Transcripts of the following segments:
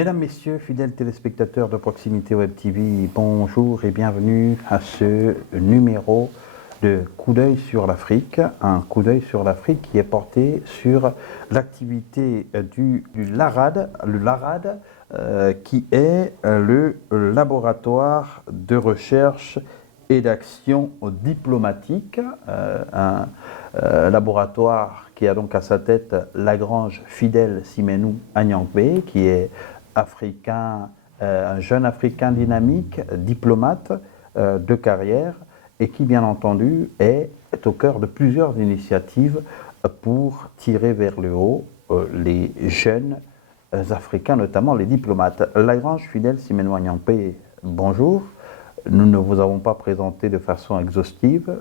Mesdames, Messieurs, fidèles téléspectateurs de Proximité Web TV, bonjour et bienvenue à ce numéro de Coup d'œil sur l'Afrique. Un coup d'œil sur l'Afrique qui est porté sur l'activité du LARAD, qui est le laboratoire de recherche et d'action diplomatique, un laboratoire qui a donc à sa tête Lagrange Fidèle Simenou Agnambé, qui est africain, un jeune africain dynamique, diplomate de carrière, et qui bien entendu est au cœur de plusieurs initiatives pour tirer vers le haut les jeunes africains, notamment les diplomates. Lagrange Fidèle Simenou Agnambé, bonjour. Nous ne vous avons pas présenté de façon exhaustive.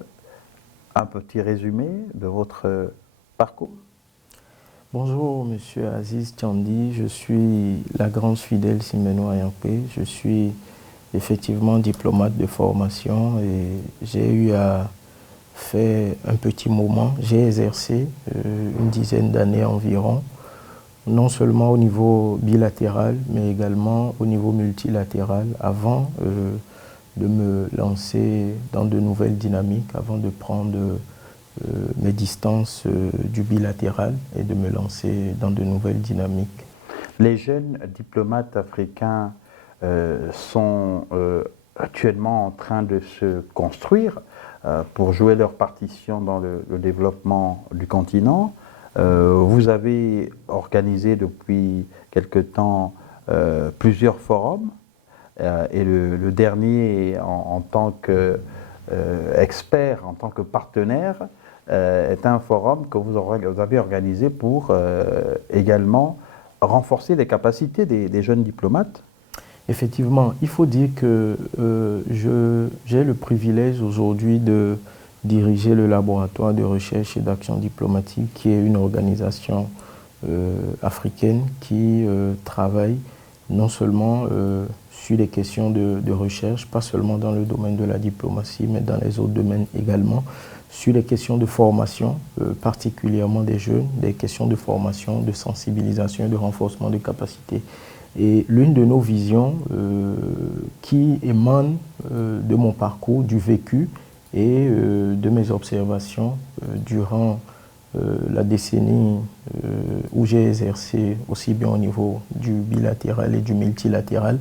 Un petit résumé de votre parcours. Bonjour, Monsieur Aziz Tchandi. Je suis Lagrange Fidèle Simenou Agnambé. Je suis effectivement diplomate de formation et j'ai eu à faire un petit moment. J'ai exercé une dizaine d'années environ, non seulement au niveau bilatéral, mais également au niveau multilatéral, avant de me lancer dans de nouvelles dynamiques, avant de prendre mes distances du bilatéral et de me lancer dans de nouvelles dynamiques. Les jeunes diplomates africains sont actuellement en train de se construire pour jouer leur partition dans le développement du continent. Vous avez organisé depuis quelque temps plusieurs forums et le dernier en tant qu'expert, en tant que partenaire, est un forum que vous avez organisé pour également renforcer les capacités des jeunes diplomates. Effectivement, il faut dire que j'ai le privilège aujourd'hui de diriger le laboratoire de recherche et d'action diplomatique, qui est une organisation africaine qui travaille non seulement sur les questions de recherche, pas seulement dans le domaine de la diplomatie, mais dans les autres domaines également, sur les questions de formation, particulièrement des jeunes, des questions de formation, de sensibilisation et de renforcement de capacités. Et l'une de nos visions qui émane de mon parcours, du vécu et de mes observations durant la décennie où j'ai exercé aussi bien au niveau du bilatéral et du multilatéral,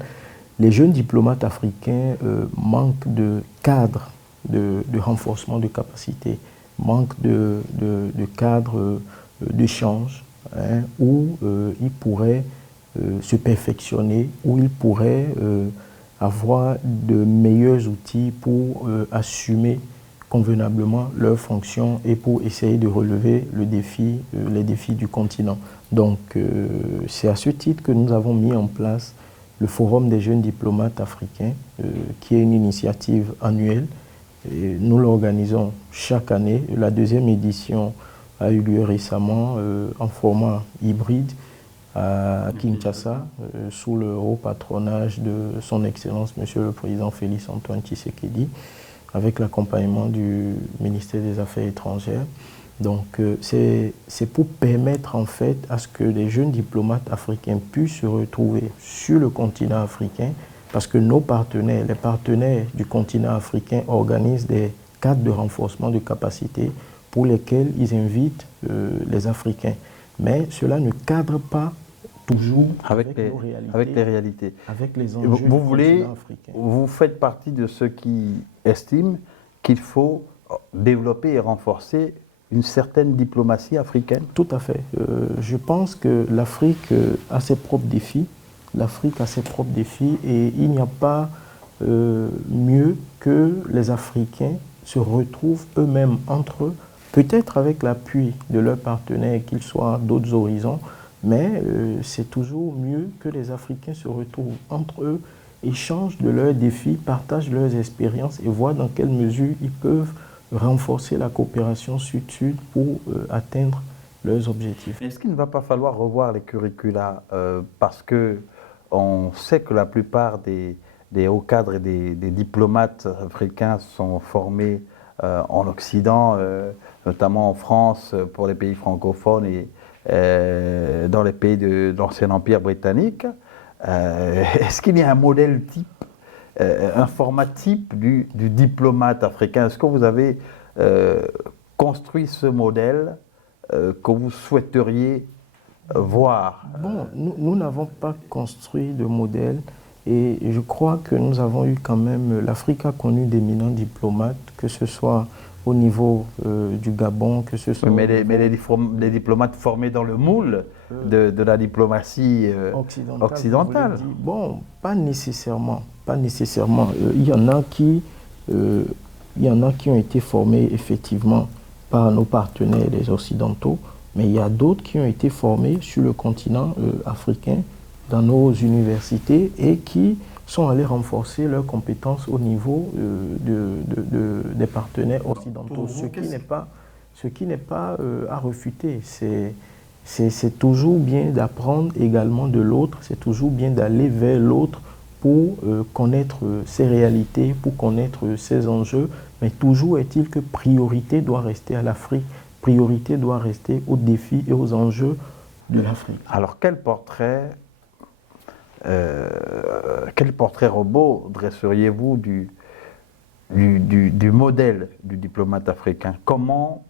les jeunes diplomates africains manquent de cadres de renforcement de capacités, manquent de cadres d'échange où ils pourraient se perfectionner, où ils pourraient avoir de meilleurs outils pour assumer convenablement leurs fonctions et pour essayer de relever les défis du continent. Donc c'est à ce titre que nous avons mis en place le Forum des jeunes diplomates africains, qui est une initiative annuelle. Et nous l'organisons chaque année. La deuxième édition a eu lieu récemment en format hybride à Kinshasa, sous le haut patronage de son Excellence, Monsieur le Président Félix Antoine Tshisekedi, avec l'accompagnement du ministère des Affaires étrangères. Donc c'est pour permettre en fait à ce que les jeunes diplomates africains puissent se retrouver sur le continent africain, parce que nos partenaires, les partenaires du continent africain organisent des cadres de renforcement de capacité pour lesquels ils invitent les Africains. Mais cela ne cadre pas toujours avec les réalités, avec les enjeux du continent africain. Vous faites partie de ceux qui estiment qu'il faut développer et renforcer une certaine diplomatie africaine. Tout à fait. Je pense que l'Afrique a ses propres défis. L'Afrique a ses propres défis et il n'y a pas mieux que les Africains se retrouvent eux-mêmes entre eux, peut-être avec l'appui de leurs partenaires, qu'ils soient d'autres horizons, mais c'est toujours mieux que les Africains se retrouvent entre eux, échangent de leurs défis, partagent leurs expériences et voient dans quelle mesure ils peuvent renforcer la coopération sud-sud pour atteindre leurs objectifs. Est-ce qu'il ne va pas falloir revoir les curricula parce que on sait que la plupart des hauts cadres et des diplomates africains sont formés en Occident, notamment en France, pour les pays francophones et dans les pays de l'ancien empire britannique. Est-ce qu'il y a un modèle type, un format type du diplomate africain? Est-ce que vous avez construit ce modèle que vous souhaiteriez voir? Bon, nous n'avons pas construit de modèle et je crois que nous avons eu quand même, l'Afrique a connu d'éminents diplomates, que ce soit au niveau du Gabon, que ce soit... Mais les diplomates formés dans le moule de la diplomatie occidentale. Bon, pas nécessairement. Pas nécessairement. Il y en a qui ont été formés effectivement par nos partenaires, les Occidentaux, mais il y a d'autres qui ont été formés sur le continent africain, dans nos universités, et qui sont allés renforcer leurs compétences au niveau des partenaires occidentaux, ce qui n'est pas à refuter. C'est toujours bien d'apprendre également de l'autre, c'est toujours bien d'aller vers l'autre pour connaître ses réalités, pour connaître ses enjeux, mais toujours est-il que priorité doit rester à l'Afrique, priorité doit rester aux défis et aux enjeux de l'Afrique. Alors quel portrait robot dresseriez-vous du modèle du diplomate africain? Comment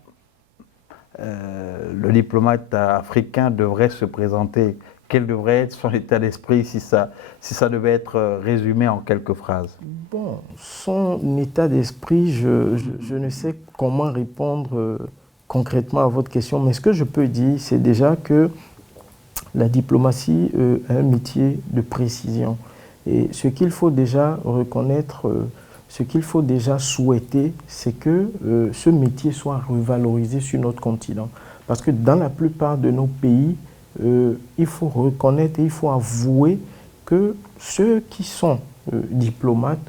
le diplomate africain devrait se présenter? Quel devrait être son état d'esprit si ça devait être résumé en quelques phrases? Bon, son état d'esprit, je ne sais comment répondre concrètement à votre question, mais ce que je peux dire, c'est déjà que la diplomatie est un métier de précision. Et ce qu'il faut déjà reconnaître, ce qu'il faut déjà souhaiter, c'est que ce métier soit revalorisé sur notre continent. Parce que dans la plupart de nos pays, il faut reconnaître et il faut avouer que ceux qui sont diplomates,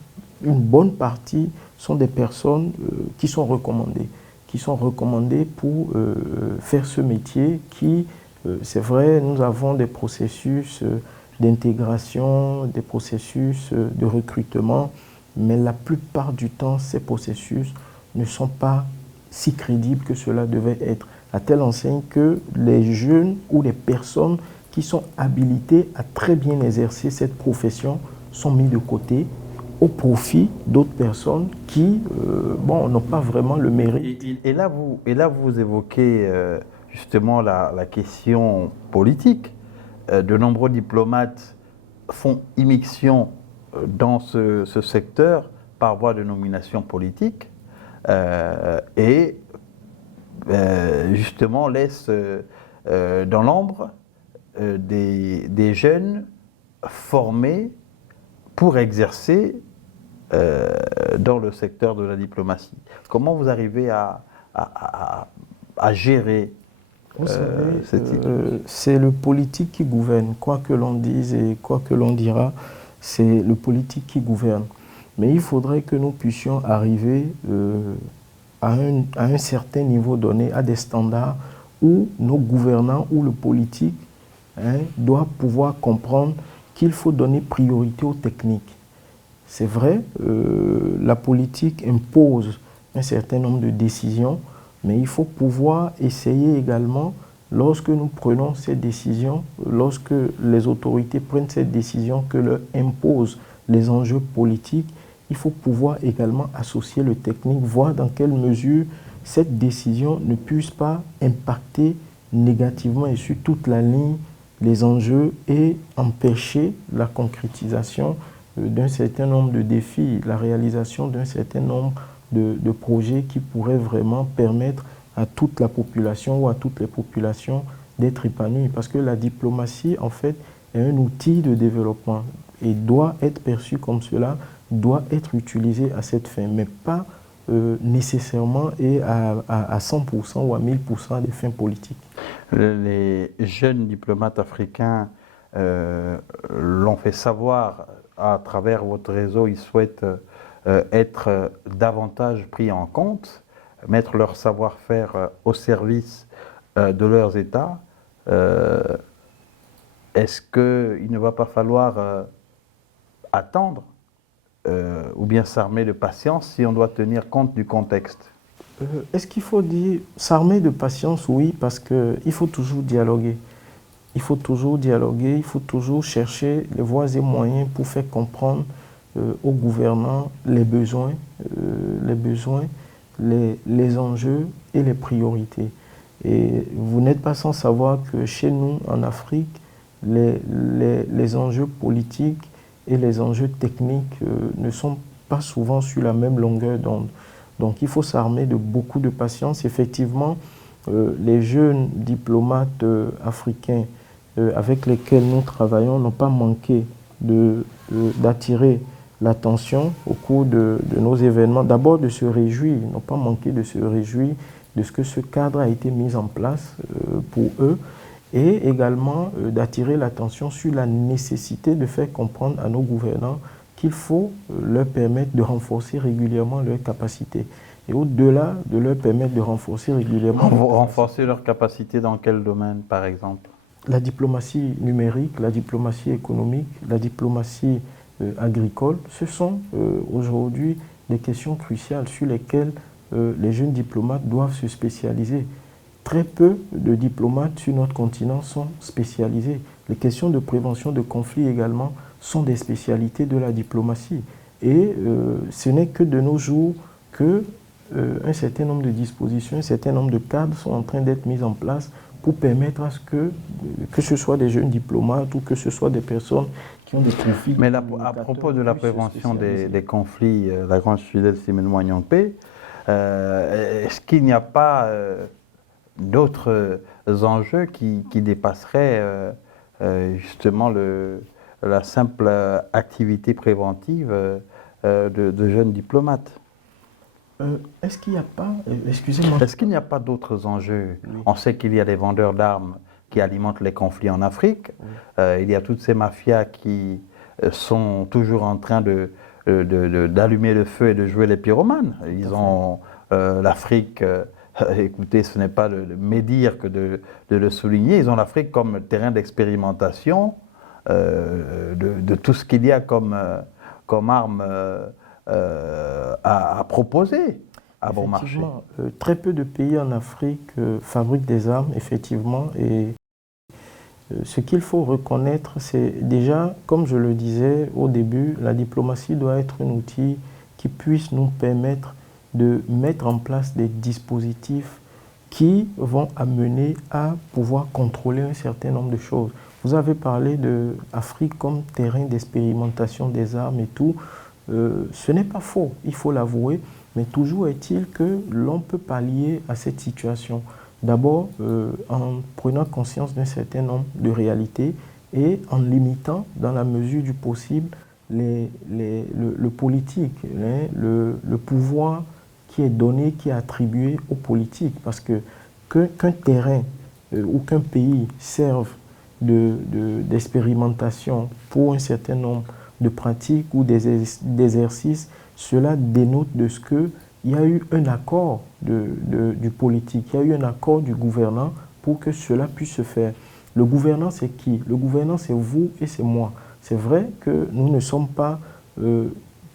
une bonne partie sont des personnes qui sont recommandées pour faire ce métier qui, c'est vrai, nous avons des processus d'intégration, des processus de recrutement, mais la plupart du temps, ces processus ne sont pas si crédibles que cela devait être, à telle enseigne que les jeunes ou les personnes qui sont habilitées à très bien exercer cette profession sont mis de côté au profit d'autres personnes qui n'ont pas vraiment le mérite. Et là, vous évoquez justement la question politique. De nombreux diplomates font immixtion dans ce secteur par voie de nomination politique et justement laissent dans l'ombre des jeunes formés pour exercer dans le secteur de la diplomatie. Comment vous arrivez à gérer cette situation? C'est le politique qui gouverne, quoi que l'on dise et quoi que l'on dira, c'est le politique qui gouverne. Mais il faudrait que nous puissions arriver à un certain niveau donné, à des standards où nos gouvernants ou le politique doit pouvoir comprendre qu'il faut donner priorité aux techniques. C'est vrai, la politique impose un certain nombre de décisions, mais il faut pouvoir essayer également, lorsque nous prenons ces décisions, lorsque les autorités prennent cette décision que leur imposent les enjeux politiques, il faut pouvoir également associer le technique, voir dans quelle mesure cette décision ne puisse pas impacter négativement et sur toute la ligne les enjeux et empêcher la concrétisation d'un certain nombre de défis, la réalisation d'un certain nombre de projets qui pourraient vraiment permettre à toute la population ou à toutes les populations d'être épanouies. Parce que la diplomatie, en fait, est un outil de développement et doit être perçu comme cela, doit être utilisé à cette fin, mais pas nécessairement et à 100% ou à 1000% à des fins politiques. Les jeunes diplomates africains l'ont fait savoir à travers votre réseau, ils souhaitent être davantage pris en compte, mettre leur savoir-faire au service de leurs États. Est-ce qu'il ne va pas falloir attendre ou bien s'armer de patience si on doit tenir compte du contexte? Est-ce qu'il faut dire s'armer de patience? Oui, parce qu'il faut toujours dialoguer. il faut toujours dialoguer, il faut toujours chercher les voies et moyens pour faire comprendre aux gouvernants les besoins, les enjeux et les priorités. Et vous n'êtes pas sans savoir que chez nous, en Afrique, les enjeux politiques et les enjeux techniques ne sont pas souvent sur la même longueur d'onde. Donc il faut s'armer de beaucoup de patience. Effectivement, les jeunes diplomates africains avec lesquels nous travaillons n'ont pas manqué d'attirer l'attention au cours de nos événements. D'abord de se réjouir, n'ont pas manqué de se réjouir de ce que ce cadre a été mis en place pour eux, et également d'attirer l'attention sur la nécessité de faire comprendre à nos gouvernants qu'il faut leur permettre de renforcer régulièrement leurs capacités. Et au-delà de leur permettre de renforcer régulièrement... Renforcer leurs capacités dans quel domaine, par exemple? La diplomatie numérique, la diplomatie économique, la diplomatie agricole, ce sont aujourd'hui des questions cruciales sur lesquelles les jeunes diplomates doivent se spécialiser. Très peu de diplomates sur notre continent sont spécialisés. Les questions de prévention de conflits également sont des spécialités de la diplomatie. Et ce n'est que de nos jours que un certain nombre de dispositions, un certain nombre de cadres sont en train d'être mis en place pour permettre à ce que ce soit des jeunes diplomates ou que ce soit des personnes qui ont des conflits. Mais là, à propos de la prévention des conflits, la grande fidèle Simone Wanyampé, est-ce qu'il n'y a pas d'autres enjeux qui dépasseraient justement la simple activité préventive de jeunes diplomates? Est-ce qu'il n'y a pas, excusez-moi. Est-ce qu'il n'y a pas d'autres enjeux? Oui. On sait qu'il y a des vendeurs d'armes qui alimentent les conflits en Afrique. Oui. Il y a toutes ces mafias qui sont toujours en train d'allumer le feu et de jouer les pyromanes. Ils ont l'Afrique, écoutez, ce n'est pas de médire que de le souligner, ils ont l'Afrique comme terrain d'expérimentation de tout ce qu'il y a comme armes à proposer à bon marché. Très peu de pays en Afrique fabriquent des armes, effectivement, et ce qu'il faut reconnaître, c'est déjà, comme je le disais au début, la diplomatie doit être un outil qui puisse nous permettre de mettre en place des dispositifs qui vont amener à pouvoir contrôler un certain nombre de choses. Vous avez parlé de l'Afrique comme terrain d'expérimentation des armes et tout. Ce n'est pas faux, il faut l'avouer, mais toujours est-il que l'on peut pallier à cette situation. D'abord, en prenant conscience d'un certain nombre de réalités et en limitant, dans la mesure du possible, le politique, le pouvoir qui est donné, qui est attribué aux politiques. Parce que qu'un terrain ou qu'un pays serve d'expérimentation pour un certain nombre de pratiques ou d'exercices, cela dénote de ce qu'il y a eu un accord du politique, il y a eu un accord du gouvernant pour que cela puisse se faire. Le gouvernant, c'est qui? Le gouvernant, c'est vous et c'est moi. C'est vrai que nous ne sommes pas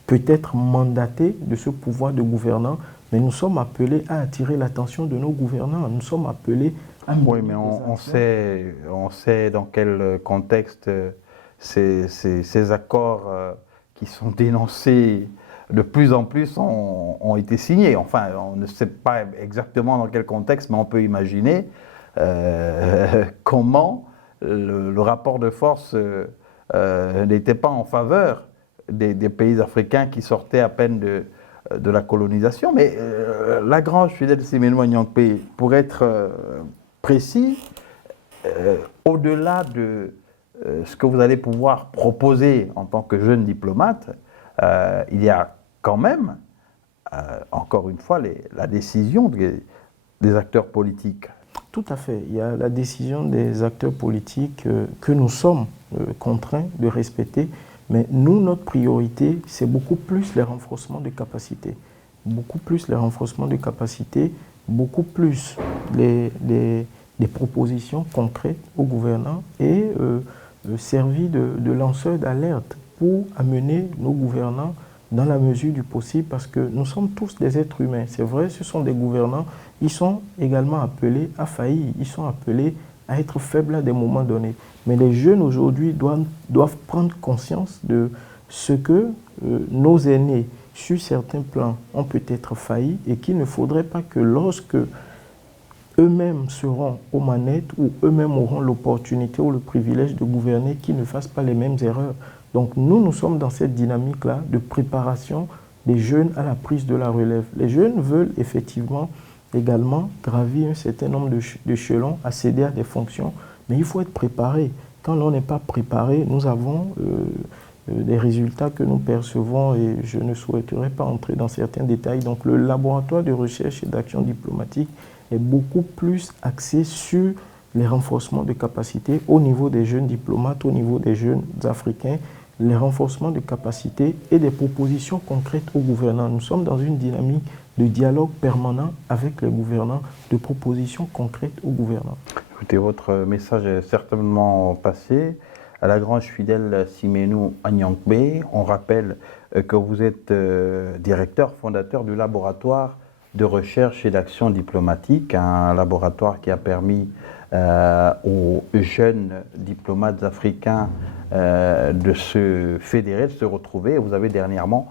peut-être mandatés de ce pouvoir de gouvernant, mais nous sommes appelés à attirer l'attention de nos gouvernants. Nous sommes appelés à... Oui, mais on sait dans quel contexte ces accords qui sont dénoncés de plus en plus ont été signés. Enfin, on ne sait pas exactement dans quel contexte, mais on peut imaginer comment le rapport de force n'était pas en faveur des pays africains qui sortaient à peine de la colonisation. Mais Lagrange Fidèle Simone Wanyampé, pour être précis, au-delà de ce que vous allez pouvoir proposer en tant que jeune diplomate, il y a quand même, encore une fois, la décision des acteurs politiques. Tout à fait. Il y a la décision des acteurs politiques que nous sommes contraints de respecter. Mais nous, notre priorité, c'est beaucoup plus les renforcements de capacités. Beaucoup plus les renforcements de capacités, beaucoup plus des propositions concrètes aux gouvernants et servir de lanceurs d'alerte pour amener nos gouvernants dans la mesure du possible, parce que nous sommes tous des êtres humains. C'est vrai, ce sont des gouvernants, ils sont également appelés à faillir, ils sont appelés à être faible à des moments donnés. Mais les jeunes aujourd'hui doivent prendre conscience de ce que nos aînés, sur certains plans, ont peut-être failli et qu'il ne faudrait pas que lorsque eux-mêmes seront aux manettes ou eux-mêmes auront l'opportunité ou le privilège de gouverner, qu'ils ne fassent pas les mêmes erreurs. Donc nous sommes dans cette dynamique-là de préparation des jeunes à la prise de la relève. Les jeunes veulent effectivement également gravir un certain nombre d'échelons, accéder à des fonctions, mais il faut être préparé. Quand l'on n'est pas préparé, nous avons des résultats que nous percevons et je ne souhaiterais pas entrer dans certains détails. Donc le laboratoire de recherche et d'action diplomatique est beaucoup plus axé sur les renforcements de capacités au niveau des jeunes diplomates, au niveau des jeunes africains, les renforcements de capacités et des propositions concrètes aux gouvernants. Nous sommes dans une dynamique de dialogue permanent avec les gouvernants, de propositions concrètes aux gouvernants. Écoutez, votre message est certainement passé. À la Grange fidèle Simenou Agnankbe, on rappelle que vous êtes directeur fondateur du laboratoire de recherche et d'action diplomatique, un laboratoire qui a permis aux jeunes diplomates africains de se fédérer, de se retrouver. Vous avez dernièrement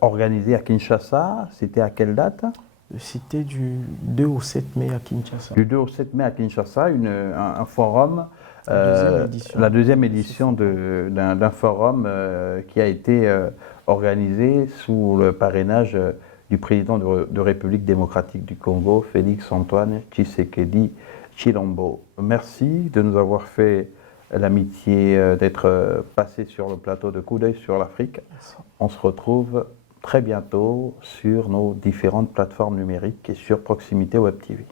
organisé à Kinshasa, c'était à quelle date? C'était du 2 au 7 mai à Kinshasa. Du 2 au 7 mai à Kinshasa, un forum, la deuxième édition d'un forum qui a été organisé sous le parrainage du président de République démocratique du Congo, Félix Antoine Tshisekedi Tshilombo. Merci de nous avoir fait l'amitié d'être passé sur le plateau de Coup d'œil sur l'Afrique. On se retrouve très bientôt sur nos différentes plateformes numériques et sur Proximité Web TV.